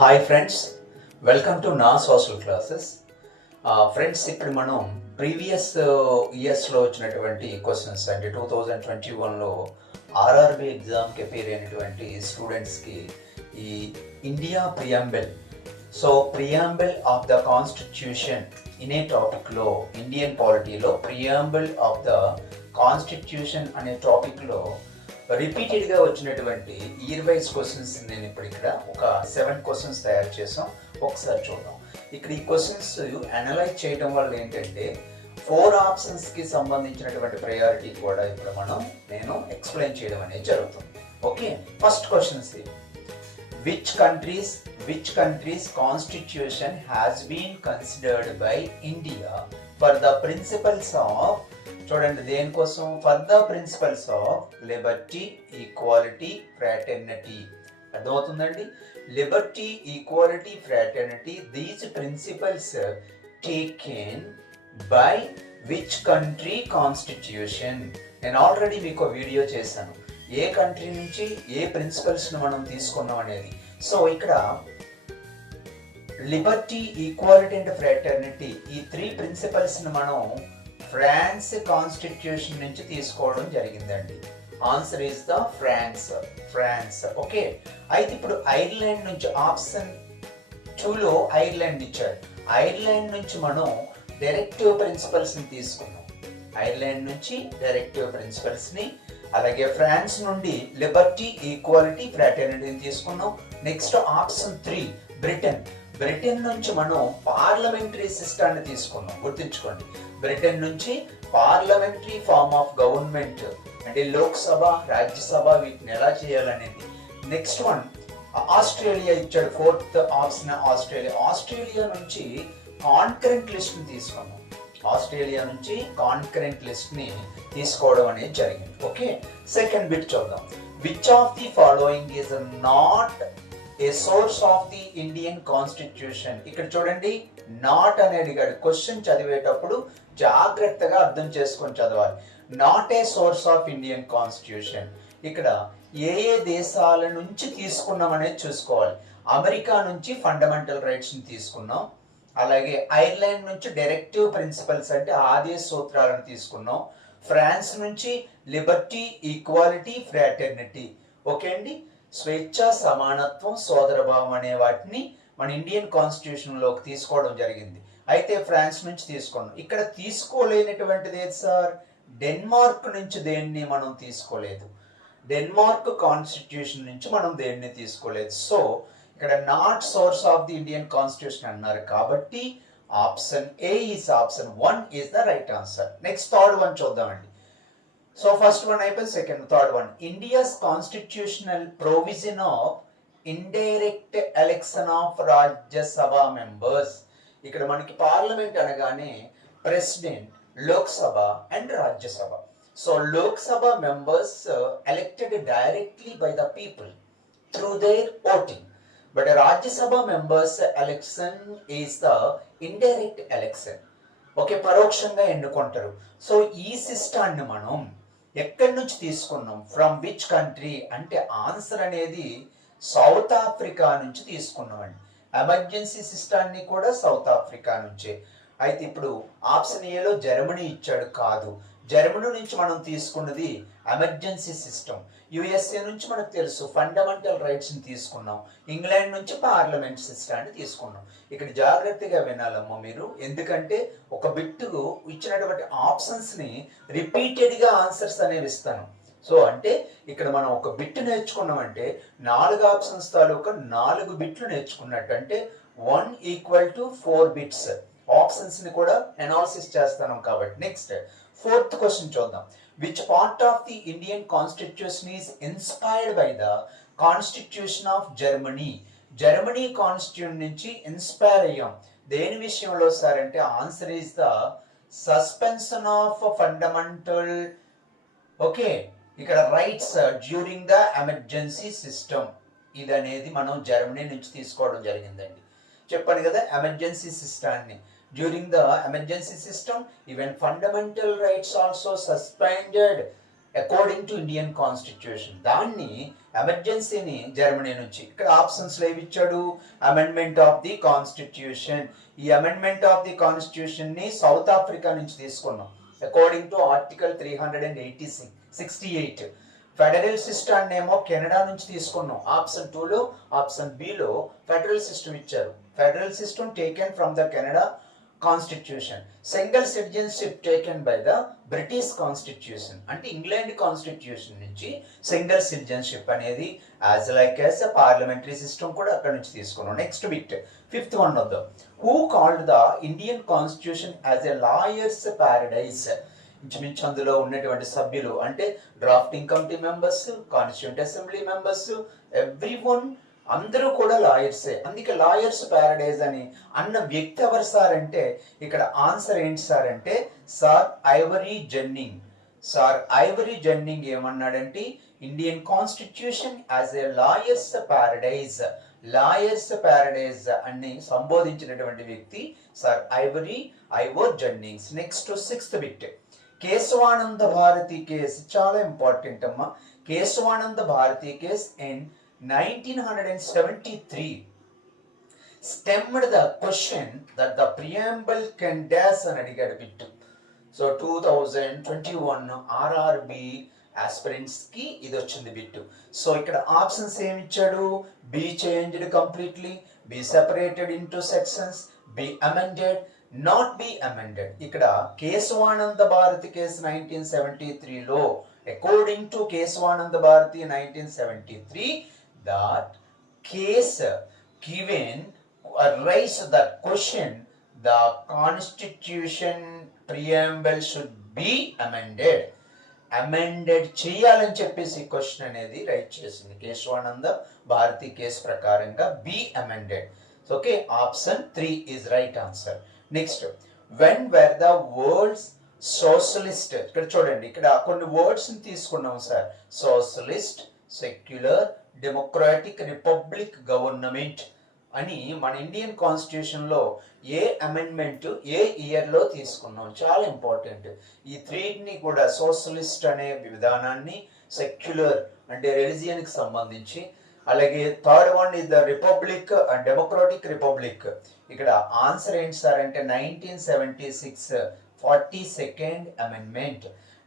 Hi friends, welcome to నా social classes. Friends, ఇప్పుడు మనం ప్రీవియస్ ఇయర్స్లో వచ్చినటువంటి క్వశ్చన్స్ అంటే 2021లో ఆర్ఆర్బి ఎగ్జామ్కి అపేర్ అయినటువంటి స్టూడెంట్స్కి ఈ ఇండియా ప్రియాంబెల్ ప్రియాంబెల్ ఆఫ్ ద కాన్స్టిట్యూషన్ ఇనే టాపిక్లో ఇండియన్ పాలిటీలో ప్రియాంబెల్ ఆఫ్ ద కాన్స్టిట్యూషన్ అనే టాపిక్లో రిపీటెడ్గా వచ్చినటువంటి ఇయర్ వైజ్ క్వశ్చన్స్ నేను ఇప్పుడు ఇక్కడ ఒక 7 క్వశ్చన్స్ తయారు చేసాం. ఒకసారి చూద్దాం. ఇక్కడ ఈ క్వశ్చన్స్ అనలైజ్ చేయడం వల్ల ఏంటంటే 4 ఆప్షన్స్కి సంబంధించినటువంటి ప్రయారిటీ కూడా ఇప్పుడు నేను ఎక్స్ప్లెయిన్ చేయడం అనేది జరుగుతుంది. Okay, first questions which countries constitution has been considered by India for the principles of చూడండి దేనికోసం for the principles of liberty, equality, fraternity. అర్థమవుతుందండి? Liberty, equality, fraternity, these principles taken by which country constitution. నేను already మీకు video చేశాను ఏ country నుంచి ఏ ప్రిన్సిపల్స్ను మనం తీసుకున్నాం అనేది. సో ఇక్కడ లిబర్టీ, ఈక్వాలిటీ అండ్ ఫ్రాటర్నిటీ ఈ 3 ప్రిన్సిపల్స్ను మనం ఫ్రాన్స్ కాన్స్టిట్యూషన్ నుంచి తీసుకోవడం జరిగిందండి. Answer is the France. Okay, అయితే ఇప్పుడు ఐర్లాండ్ నుంచి ఆప్షన్ 2లో ఐర్లాండ్ ఇచ్చారు. ఐర్లాండ్ నుంచి మనం డైరెక్టివ్ ప్రిన్సిపల్స్ ని తీసుకున్నాం. ఐర్లాండ్ నుంచి డైరెక్టివ్ ప్రిన్సిపల్స్ ని, అలాగే ఫ్రాన్స్ నుండి లిబర్టీ, ఈక్వాలిటీ, ఫ్రాటర్నిటీని తీసుకున్నాం. నెక్స్ట్ ఆప్షన్ 3 బ్రిటన్ నుంచి మనం పార్లమెంటరీ సిస్టాన్ని తీసుకున్నాం. గుర్తుంచుకోండి, బ్రిటన్ నుంచి పార్లమెంటరీ ఫార్మ్ ఆఫ్ గవర్నమెంట్ అంటే లోక్సభ, రాజ్యసభ వీటిని ఎలా చేయాలనేది. నెక్స్ట్ వన్ ఆస్ట్రేలియా ఇచ్చాడు. 4th ఆప్షన్ ఆస్ట్రేలియా నుంచి కాన్కరెంట్ లిస్ట్ ని తీసుకున్నాం. ఆస్ట్రేలియా నుంచి కాన్కరెంట్ లిస్ట్ ని తీసుకోవడం అనేది జరిగింది. ఓకే, సెకండ్ బిట్ చూద్దాం. Which of the following is not a source of the Indian constitution. ఇక్కడ చూడండి, నాట్ అనేది క్వశ్చన్ చదివేటప్పుడు జాగ్రత్తగా అర్థం చేసుకొని చదవాలి. Not a source of Indian constitution. ఇక్కడ ఏ దేశాల నుంచి తీసుకున్నాం అనేది చూసుకోవాలి. అమెరికా నుంచి ఫండమెంటల్ రైట్స్ ని తీసుకున్నాం. అలాగే ఐర్లాండ్ నుంచి డైరెక్టివ్ ప్రిన్సిపల్స్ అంటే ఆదేశ సూత్రాలను తీసుకున్నాం. ఫ్రాన్స్ నుంచి లిబర్టీ, ఈక్వాలిటీ, ఫ్రాటర్నిటీ. ఓకే అండి, స్వేచ్ఛ, సమానత్వం, సోదరభావం అనే వాటిని మన ఇండియన్ కాన్స్టిట్యూషన్ లోకి తీసుకోవడం జరిగింది. అయితే ఫ్రాన్స్ నుంచి తీసుకున్నాం. ఇక్కడ తీసుకోలేనటువంటిది ఏది సార్? డెన్మార్క్ నుంచి దేన్ని మనం తీసుకోలేదు. డెన్మార్క్ కాన్స్టిట్యూషన్ నుంచి మనం దేన్ని తీసుకోలేదు. సో ఇక్కడ not source of the Indian constitution అన్నారు కాబట్టి option A is option 1 is the right answer. Next third one చూద్దామండి. సో ఫస్ట్ వన్ అయిపోయింది, second third one. India's constitutional provision of indirect election of Rajya Sabha members. ఇక్కడ మనకి parliament అనగానే president, Lok Sabha and Rajya Sabha. So Lok Sabha members elected directly by the people through there voting, but Rajya Sabha members election is the indirect election. Okay, పరోక్షంగా ఎన్నుకుంటారు. So ఈ సిస్టాన్ని మనం ఎక్కడి నుంచి తీసుకున్నాం? ఫ్రమ్ విచ్ కంట్రీ అంటే ఆన్సర్ అనేది సౌత్ ఆఫ్రికా నుంచి తీసుకున్నామండి. ఎమర్జెన్సీ సిస్టాన్ని కూడా సౌత్ ఆఫ్రికా నుంచే. అయితే ఇప్పుడు ఆప్షన్ ఏలో జర్మనీ ఇచ్చాడు, కాదు. జర్మనీ నుంచి మనం తీసుకున్నది ఎమర్జెన్సీ సిస్టమ్. యుఎస్ఏ నుంచి మనకు తెలుసు ఫండమెంటల్ రైట్స్ ని తీసుకున్నాం. ఇంగ్లాండ్ నుంచి పార్లమెంట్ సిస్టాన్ని తీసుకున్నాం. ఇక్కడ జాగ్రత్తగా వినాలమ్మా మీరు, ఎందుకంటే ఒక బిట్టు ఇచ్చినటువంటి ఆప్షన్స్ ని రిపీటెడ్ గా ఆన్సర్స్ అనేవి ఇస్తాను. సో అంటే ఇక్కడ మనం ఒక బిట్ నేర్చుకున్నామంటే 4 ఆప్షన్స్ తాలూకా 4 బిట్లు నేర్చుకున్నట్టు. అంటే 1 = 4 బిట్స్. ఆప్షన్స్ ని కూడా అనాలిసిస్ చేస్తాను కాబట్టి. నెక్స్ట్ 4th క్వశ్చన్ చూద్దాం. Which part of the Indian constitution is inspired by the constitution of Germany. Germany constitution నుంచి ఇన్స్పైర్ అయ్యాం. దేని విషయంలో సార్ అంటే answer is the suspension of fundamental okay ఇక్కడ rights during the emergency system. ఇది అనేది మనం జర్మనీ నుంచి తీసుకోవడం జరిగిందండి. చెప్పాను కదా, ఎమర్జెన్సీ సిస్టాన్ని. During the emergency system even fundamental rights also suspended according to Indian constitution. దాన్ని ఎమర్జెన్సీని జర్మనీ నుంచి, ఇక్కడ ఆప్షన్స్ ఏవి ఇచ్చాడు, అమెండ్మెంట్ ఆఫ్ ది కాన్స్టిట్యూషన్. ఈ అమెండ్మెంట్ ఆఫ్ ది కాన్స్టిట్యూషన్ ని సౌత్ ఆఫ్రికా నుంచి తీసుకున్నాం according to article 368. Federal system ఏమో కెనడా నుంచి తీసుకున్నాం. ఆప్షన్ 2లో ఆప్షన్ బిలో ఫెడరల్ సిస్టమ్ ఇచ్చారు. Federal system taken from the Canada constitution. Single citizenship taken by the British constitution. అంటే England constitution నుంచి సింగిల్ సిటిజన్షిప్ అనేది as like as parliamentary system కూడా అక్కడ నుంచి తీసుకున్నాం. నెక్స్ట్ బిట్, ఫిఫ్త్ వన్ వద్దాం. Who called the Indian constitution as a lawyers Paradise. ఇంచుమించు అందులో ఉన్నటువంటి సభ్యులు అంటే drafting committee members, constituent assembly members, everyone అందరూ కూడా లాయర్సే. అందుకే లాయర్స్ ప్యారడైజ్ అని అన్న వ్యక్తి ఎవరు సార్ అంటే, ఇక్కడ ఆన్సర్ ఏంటి సార్ అంటే sir Ivor Jennings. Sir Ivor Jennings ఏమన్నాడంటే Indian constitution as a lawyers paradise, lawyers paradise అని సంబోధించినటువంటి వ్యక్తి sir Ivor Jennings. Next sixth bit, Kesavananda Bharati case చాలా ఇంపార్టెంట్ అమ్మా. Kesavananda Bharati case in 1973 stemmed the question that the preamble can dash అని అడిగాడు bit. So 2021 RRB aspirants కి ఇది వచ్చింది బిట్టు. సో ఇక్కడ ఆప్షన్స్ ఏమి ఇచ్చాడు, be changed completely, be separated into sections, be amended, not be amended. ఇక్కడ కేశవానంద భారతి కేసు 1973లో according to Kesavananda Bharati 1973 that case given raise that question, the constitution preamble should be amended. Amended చేయాలని చెప్పేసి question అనేది right చేసింది Kesavananda Bharati case ప్రకారంగా be amended. Okay, option 3 is right answer. Next, when wear the words socialist. ఇక్కడ చూడండి, ఇక్కడ కొన్ని words తీసుకున్నాం sir. Socialist, secular, democratic, republic, government అని మన ఇండియన్ కాన్స్టిట్యూషన్ లో ఏ అమెండ్మెంట్ ఏ ఇయర్ లో తీసుకున్నాం, చాలా ఇంపార్టెంట్. ఈ త్రీని కూడా సోషలిస్ట్ అనే విధానాన్ని, సెక్యులర్ అంటే రిలీజియన్ కి సంబంధించి, అలాగే third one is the republic and democratic republic. ఇక్కడ ఆన్సర్ ఏంటి సార్ అంటే 1976 42nd అమెండ్మెంట్.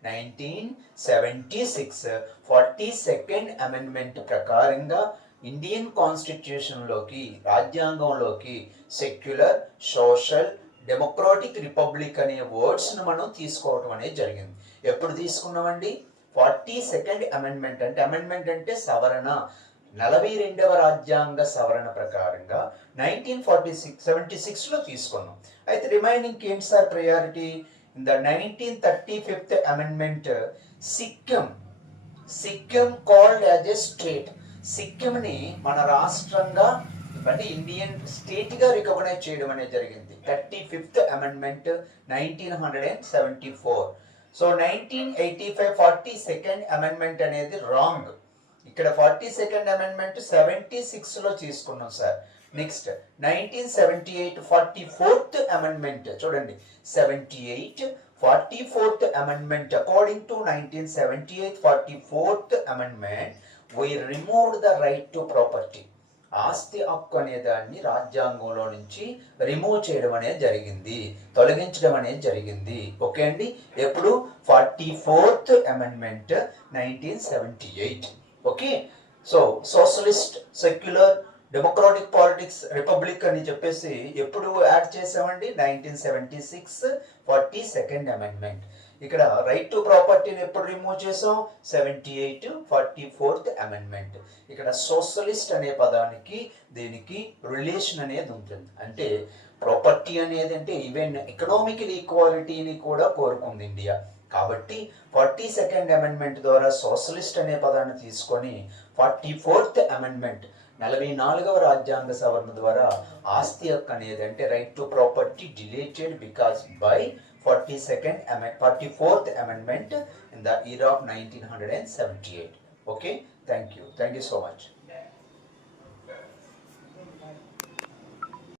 1976 42nd అమెండ్మెంట్ ప్రకారంగా ఇండియన్ కాన్స్టిట్యూషన్ లోకి, రాజ్యాంగంలోకి సెక్యులర్, సోషల్, డెమోక్రాటిక్, రిపబ్లిక్ అనే వర్డ్స్ ను మనం తీసుకోవడం అనేది జరిగింది. ఎప్పుడు తీసుకున్నామండి? 42nd amendment. అంటే అమెండ్మెంట్ అంటే సవరణ, 42వ రాజ్యాంగ సవరణ ప్రకారంగా 1976 లో తీసుకున్నాం. అయితే రిమైనింగ్ ఏంటి sir priority? In the 1935th amendment Sikkim called as a state. Sikkim ని మన రాష్ట్రంగా అంటే ఇండియన్ స్టేట్ గా రికగ్నైజ్ చేయడం అనేది జరిగింది. 35th amendment 1974. So 1985 42nd amendment అనేది రాంగ్. ఇక్కడ 42nd అమెండ్మెంట్ 76 లో తీసుకున్నాం సార్. నెక్స్ట్ 1978 44th అమెండ్మెంట్ చూడండి, 78 44th amendment. According to 1978 44th amendment we removed the right to property. ఆస్తి హక్కు అనే దాన్ని రాజ్యాంగంలో నుంచి రిమూవ్ చేయడం అనేది జరిగింది, తొలగించడం అనేది జరిగింది. ఓకే అండి, ఎప్పుడు 44th amendment 1978. Okay, so socialist, secular, democratic politics, republic అని చెప్పేసి ఎప్పుడు యాడ్ చేసామండి? 1976 42nd అమెండ్మెంట్. ఇక్కడ రైట్ టు ప్రాపర్టీని ఎప్పుడు రిమూవ్ చేసాం? 78 44th అమెండ్మెంట్. ఇక్కడ సోషలిస్ట్ అనే పదానికి దీనికి రిలేషన్ అనేది ఉంటుంది. అంటే ప్రాపర్టీ అనేది అంటే ఈవెన్ ఎకనామికల్ ఈక్వాలిటీని కూడా కోరుకుంది ఇండియా. కాబట్టి 42nd అమెండ్మెంట్ ద్వారా సోషలిస్ట్ అనే పదాన్ని తీసుకొని 44th అమెండ్మెంట్ 44వ రాజ్యాంగ సవరణ ద్వారా ఆస్తి హక్కు అనేది అంటే right to property dilated because by 44th amendment in the year of 1978. Okay, thank you so much.